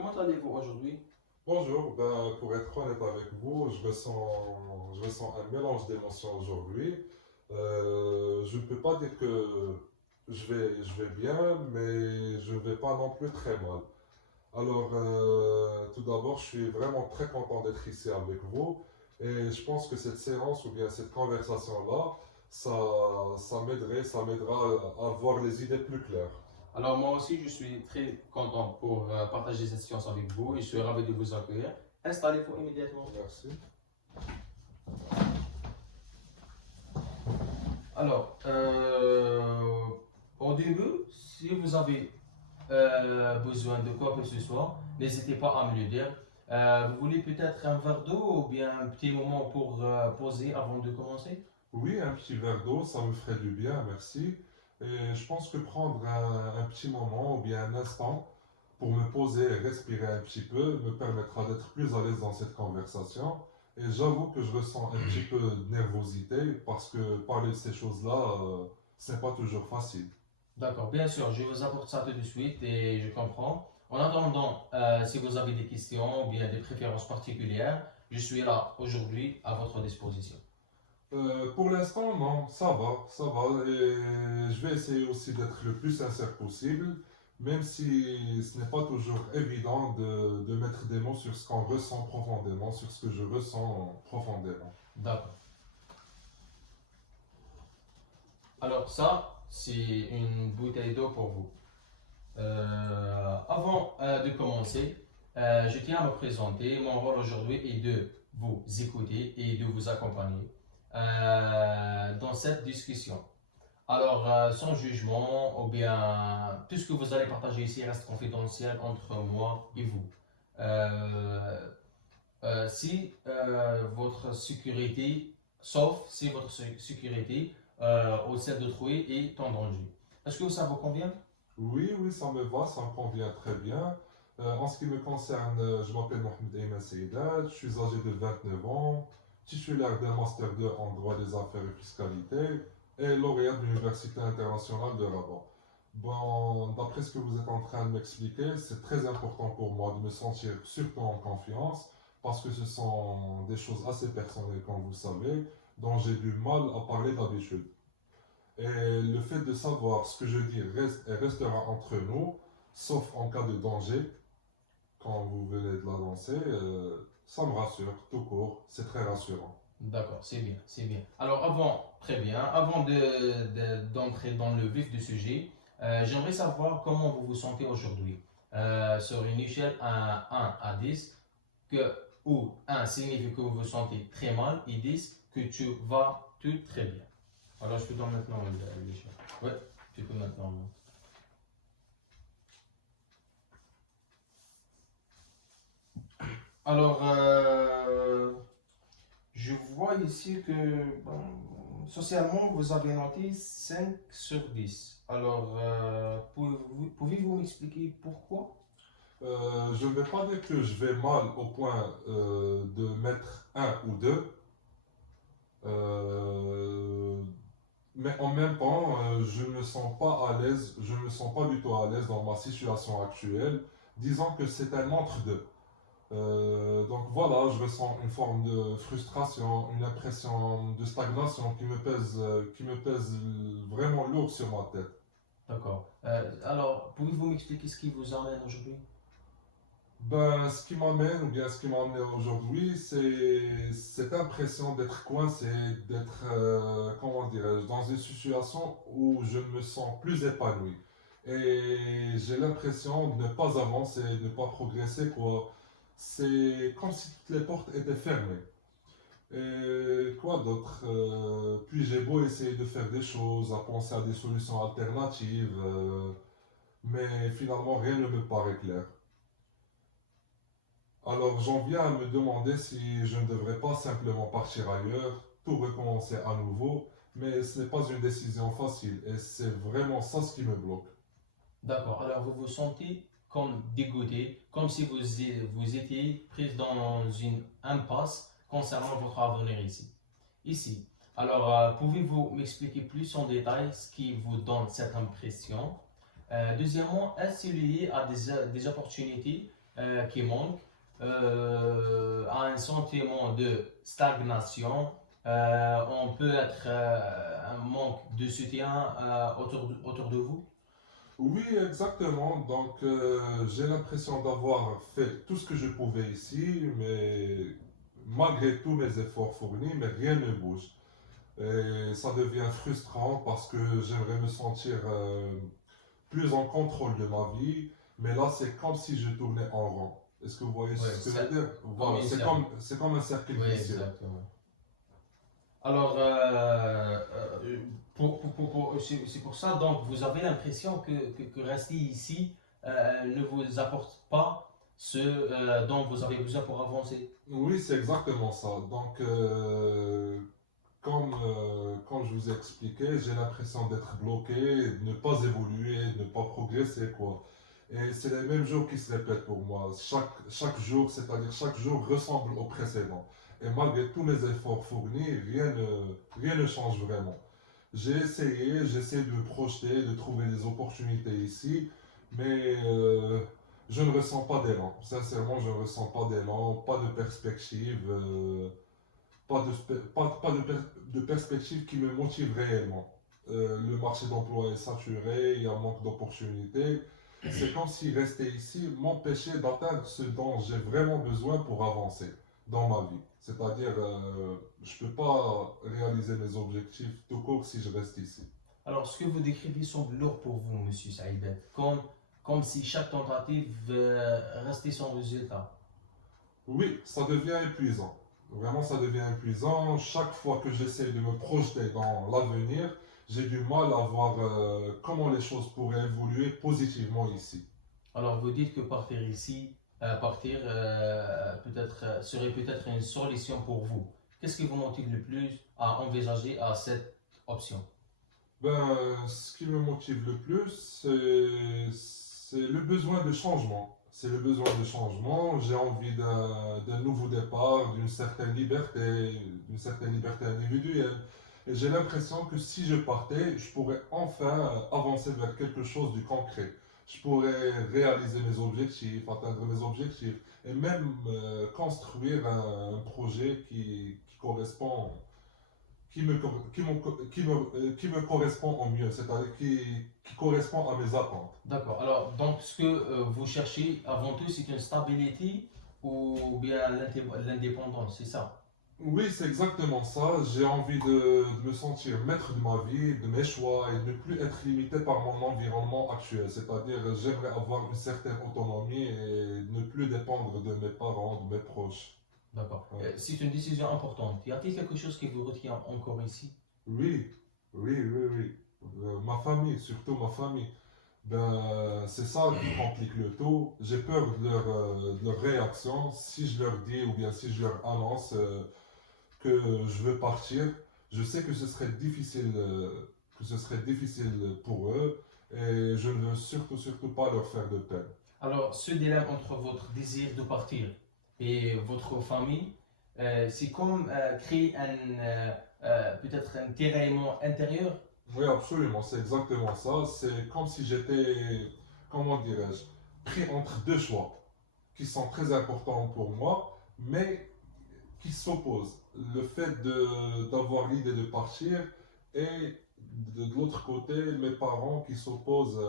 Comment allez-vous aujourd'hui? Bonjour, pour être honnête avec vous, je ressens un mélange d'émotions aujourd'hui. Je ne peux pas dire que je vais bien, mais je ne vais pas non plus très mal. Alors, tout d'abord, je suis vraiment très content d'être ici avec vous et je pense que cette séance ou bien cette conversation-là, ça, ça m'aidera à avoir les idées plus claires. Alors moi aussi, je suis très content pour partager cette séance avec vous et je suis ravi de vous accueillir. Installez-vous immédiatement. Merci. Alors, au début, si vous avez besoin de quoi que ce soit, n'hésitez pas à me le dire. Vous voulez peut-être un verre d'eau ou bien un petit moment pour poser avant de commencer? Oui, un petit verre d'eau, ça me ferait du bien, merci. Et je pense que prendre un petit moment ou bien un instant pour me poser et respirer un petit peu me permettra d'être plus à l'aise dans cette conversation. Et j'avoue que je ressens un petit peu de nervosité parce que parler de ces choses-là, c'est pas toujours facile. D'accord, bien sûr, je vous apporte ça tout de suite et je comprends. En attendant, si vous avez des questions ou bien des préférences particulières, je suis là aujourd'hui à votre disposition. Pour l'instant, non, ça va. Et je vais essayer aussi d'être le plus sincère possible, même si ce n'est pas toujours évident de mettre des mots sur ce qu'on ressent profondément, sur ce que je ressens profondément. D'accord. Alors ça, c'est une bouteille d'eau pour vous. Avant de commencer, je tiens à me présenter. Mon rôle aujourd'hui est de vous écouter et de vous accompagner dans cette discussion. Alors, sans jugement, ou bien tout ce que vous allez partager ici reste confidentiel entre moi et vous. Euh, si votre sécurité, sauf si votre sécurité au sein d'autrui est en danger. Est-ce que ça vous convient? Oui, oui, ça me va, ça me convient très bien. En ce qui me concerne, je m'appelle Mohamed Ayman Seydat, je suis âgé de 29 ans, titulaire d'un Master 2 en droit des affaires et fiscalité et lauréat de l'Université internationale de Rabat. Bon, d'après ce que vous êtes en train de m'expliquer, c'est très important pour moi de me sentir surtout en confiance parce que ce sont des choses assez personnelles, comme vous le savez, dont j'ai du mal à parler d'habitude. Et le fait de savoir ce que je dis reste et restera entre nous, sauf en cas de danger, quand vous venez de l'annoncer, ça me rassure, tout court, c'est très rassurant. D'accord, c'est bien, c'est bien. Alors très bien, avant d'entrer dans le vif du sujet, j'aimerais savoir comment vous vous sentez aujourd'hui. Sur une échelle à 1 à 10, que, où 1 signifie que vous vous sentez très mal et 10 que tu vas tout très bien. Alors je te donne maintenant l'échelle. Ouais, tu peux maintenant. Alors, je vois ici que socialement, vous avez noté 5 sur 10. Alors, pouvez-vous m'expliquer pourquoi? Je ne vais pas dire que je vais mal au point de mettre un ou deux, euh, mais en même temps, je ne me sens pas à l'aise, je ne me sens pas du tout à l'aise dans ma situation actuelle, disons que c'est un entre-deux. Donc voilà, je ressens une forme de frustration, une impression de stagnation qui me pèse vraiment lourd sur ma tête. D'accord. Alors, pouvez-vous m'expliquer ce qui vous emmène aujourd'hui? Ben, ce qui m'amène, ou bien ce qui m'a amené aujourd'hui, c'est cette impression d'être coincé, d'être, comment dirais-je, dans une situation où je ne me sens plus épanoui. Et j'ai l'impression de ne pas avancer, de ne pas progresser, quoi. C'est comme si toutes les portes étaient fermées. Et quoi d'autre? Puis j'ai beau essayer de faire des choses, à penser à des solutions alternatives, mais finalement rien ne me paraît clair. Alors j'en viens à me demander si je ne devrais pas simplement partir ailleurs, tout recommencer à nouveau, mais ce n'est pas une décision facile et c'est vraiment ça ce qui me bloque. D'accord. Alors, vous vous sentez comme dégoûté, comme si vous étiez pris dans une impasse concernant votre avenir ici. Ici. Alors, pouvez-vous m'expliquer plus en détail ce qui vous donne cette impression? Deuxièmement, est-ce lié à des opportunités qui manque, à un sentiment de stagnation. On peut être un manque de soutien autour de vous. Oui, exactement. Donc, j'ai l'impression d'avoir fait tout ce que je pouvais ici, mais malgré tous mes efforts fournis, mais rien ne bouge. Et ça devient frustrant parce que j'aimerais me sentir plus en contrôle de ma vie, mais là, c'est comme si je tournais en rond. Est-ce que vous voyez Ouais, ce que je veux dire? comme Voilà, une c'est cercle. comme un cercle Oui, vicieux. exactement. Alors, c'est pour ça, donc, vous avez l'impression que rester ici ne vous apporte pas ce dont vous avez besoin pour avancer. Oui, c'est exactement ça. Donc, comme je vous ai expliqué, j'ai l'impression d'être bloqué, de ne pas évoluer, de ne pas progresser, quoi. Et c'est les mêmes jours qui se répètent pour moi. Chaque jour, c'est-à-dire chaque jour ressemble au précédent. Et malgré tous mes efforts fournis, rien ne change vraiment. J'essaie de me projeter, de trouver des opportunités ici, mais je ne ressens pas d'élan. Sincèrement, je ne ressens pas d'élan, pas de perspective. Pas de perspective qui me motive réellement. Le marché d'emploi est saturé, il y a un manque d'opportunités. C'est comme si rester ici m'empêchait d'atteindre ce dont j'ai vraiment besoin pour avancer dans ma vie. C'est-à-dire, je ne peux pas réaliser mes objectifs tout court si je reste ici. Alors, ce que vous décrivez semble lourd pour vous, Monsieur Saïdet, comme si chaque tentative restait sans résultat. Oui, ça devient épuisant. Vraiment, ça devient épuisant. Chaque fois que j'essaie de me projeter dans l'avenir, j'ai du mal à voir comment les choses pourraient évoluer positivement ici. Alors, vous dites que partir ici, partir peut-être serait peut-être une solution pour vous. Qu'est-ce qui vous motive le plus à envisager à cette option? Ben, ce qui me motive le plus, c'est le besoin de changement. C'est le besoin de changement. J'ai envie d'un nouveau départ, d'une certaine liberté individuelle. Et j'ai l'impression que si je partais, je pourrais enfin avancer vers quelque chose de concret. Je pourrais réaliser mes objectifs, atteindre mes objectifs et même construire un projet qui correspond qui me correspond au mieux, c'est-à-dire qui correspond à mes attentes. D'accord. Alors, donc, ce que vous cherchez avant tout, c'est une stabilité ou bien l'indépendance, c'est ça? Oui, c'est exactement ça. J'ai envie de me sentir maître de ma vie, de mes choix et de ne plus être limité par mon environnement actuel. C'est-à-dire, j'aimerais avoir une certaine autonomie et ne plus dépendre de mes parents, de mes proches. D'accord. Ouais. C'est une décision importante. Y a-t-il quelque chose qui vous retient encore ici? Oui, oui. Ma famille, surtout ma famille. Ben, c'est ça qui complique le tout. J'ai peur de leur réaction. Si je leur dis ou bien si je leur annonce que je veux partir, je sais que ce serait difficile pour eux et je ne veux surtout pas leur faire de peine. Alors, ce dilemme entre votre désir de partir et votre famille, c'est comme créer peut-être un tiraillement intérieur. Oui, absolument, c'est exactement ça. C'est comme si j'étais, comment dirais-je, pris entre deux choix qui sont très importants pour moi, mais qui s'opposent. Le fait d'avoir l'idée de partir et de l'autre côté, mes parents qui s'opposent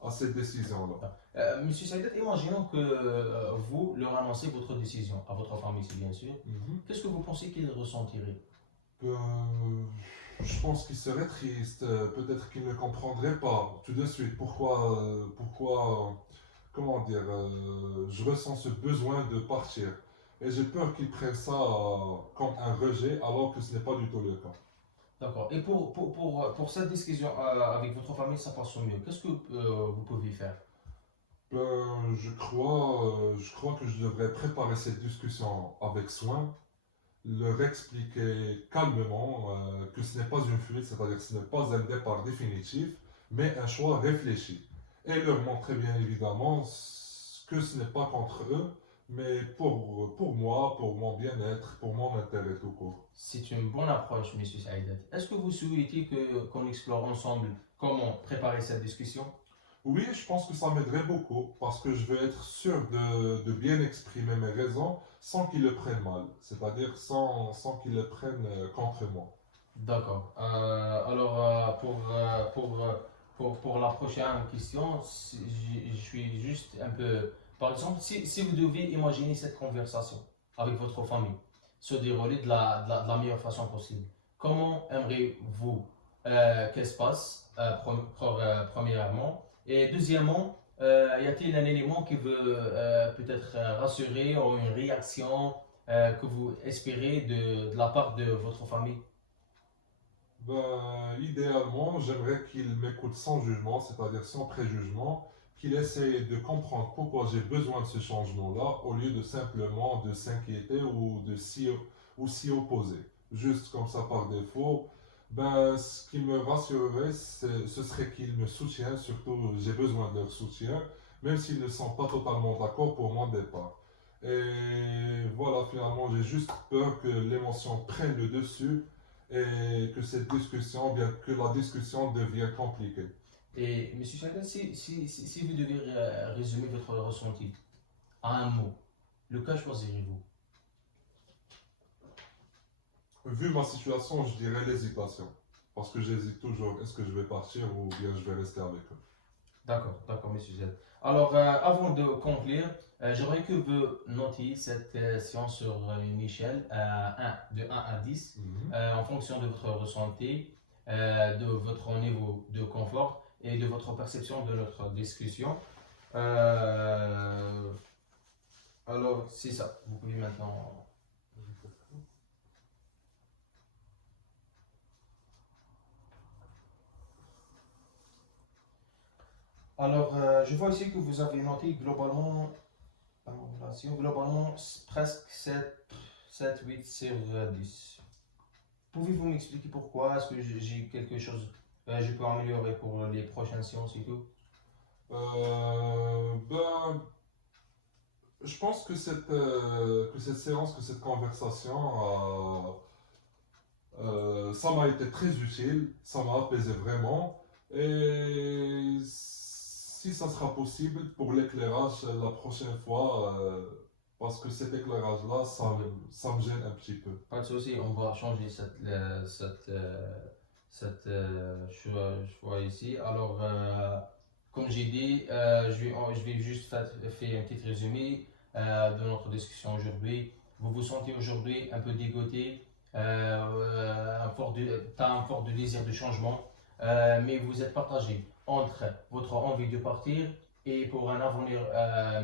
à cette décision-là. Monsieur Saïdet, imaginons que vous leur annoncez votre décision à votre famille, c'est bien sûr. Mhm. Qu'est-ce que vous pensez qu'ils ressentiraient? Euh, je pense qu'il serait triste, peut-être qu'il ne comprendrait pas tout de suite pourquoi, comment dire, je ressens ce besoin de partir. Et j'ai peur qu'ils prennent ça comme un rejet alors que ce n'est pas du tout le cas. D'accord. Et pour cette discussion avec votre famille, ça passe au mieux. Qu'est-ce que vous pouvez faire? Je crois que je devrais préparer cette discussion avec soin, leur expliquer calmement que ce n'est pas une fuite, c'est-à-dire que ce n'est pas un départ définitif, mais un choix réfléchi. Et leur montrer bien évidemment que ce n'est pas contre eux, mais pour moi, pour mon bien-être, pour mon intérêt tout court. C'est une bonne approche, Monsieur Saïdet. Est-ce que vous souhaitez qu'on explore ensemble comment préparer cette discussion? Oui, je pense que ça m'aiderait beaucoup parce que je vais être sûr de bien exprimer mes raisons sans qu'ils le prennent mal, c'est-à-dire sans qu'ils le prennent contre moi. D'accord. Alors, pour la prochaine question, je suis juste un peu... Par exemple, si vous devez imaginer cette conversation avec votre famille se dérouler de la meilleure façon possible, comment aimeriez-vous qu'elle se passe, premièrement? Et deuxièmement, y a-t-il un élément qui veut peut-être rassurer ou une réaction que vous espérez de la part de votre famille? Ben, idéalement, j'aimerais qu'il m'écoute sans jugement, c'est-à-dire sans préjugement, qu'il essaye de comprendre pourquoi j'ai besoin de ce changement-là, au lieu de simplement de s'inquiéter ou s'y opposer. Juste comme ça par défaut. Ben, ce qui me rassurerait, ce serait qu'ils me soutiennent, surtout j'ai besoin de leur soutien, même s'ils ne sont pas totalement d'accord pour mon départ. Et voilà, finalement, j'ai juste peur que l'émotion prenne le dessus et que cette discussion, bien que la discussion devienne compliquée. Et Monsieur Chacun, si vous devez résumer votre ressenti à un mot, lequel choisirez-vous? Vu ma situation, je dirais l'hésitation. Parce que j'hésite toujours, est-ce que je vais partir ou bien je vais rester avec eux. D'accord, Monsieur Z. Alors, avant de conclure, j'aimerais que vous notiez cette séance sur une échelle de 1 à 10, Mhm. en fonction de votre ressenti, de votre niveau de confort et de votre perception de notre discussion. Euh, alors, c'est ça. Vous pouvez maintenant. Alors, je vois ici que vous avez noté globalement, en relation, globalement presque 8 sur 10. Pouvez-vous m'expliquer pourquoi? Est-ce que j'ai quelque chose que je peux améliorer pour les prochaines séances et tout? Ben, je pense que cette séance, que cette conversation, ça m'a été très utile, ça m'a apaisé vraiment. Et si ça sera possible pour l'éclairage la prochaine fois, parce que cet éclairage-là, ça me gêne un petit peu. Pas de souci, on va changer choix ici. Alors, comme j'ai dit, je vais juste faire un petit résumé de notre discussion aujourd'hui. Vous vous sentez aujourd'hui un peu dégoûté, t'as un fort de désir de changement, mais vous êtes partagé entre votre envie de partir et pour un avenir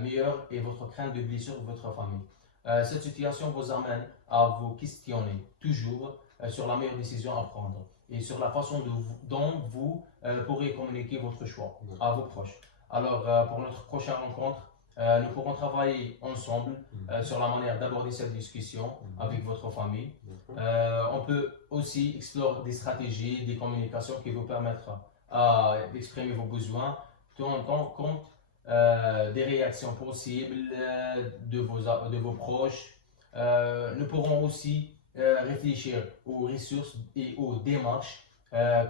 meilleur et votre crainte de blessure de votre famille. Cette situation vous amène à vous questionner toujours sur la meilleure décision à prendre et sur la façon dont vous pourrez communiquer votre choix à vos proches. Alors, pour notre prochaine rencontre, nous pourrons travailler ensemble sur la manière d'aborder cette discussion avec votre famille. On peut aussi explorer des stratégies, des communications qui vous permettront d'exprimer vos besoins tout en tenant compte des réactions possibles de vos proches. Nous pourrons aussi réfléchir aux ressources et aux démarches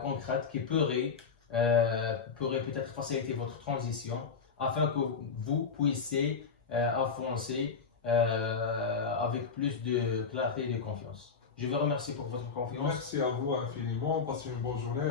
concrètes qui pourraient peut-être faciliter votre transition afin que vous puissiez avancer avec plus de clarté et de confiance. Je vous remercie pour votre confiance. Merci à vous infiniment. Passez une bonne journée.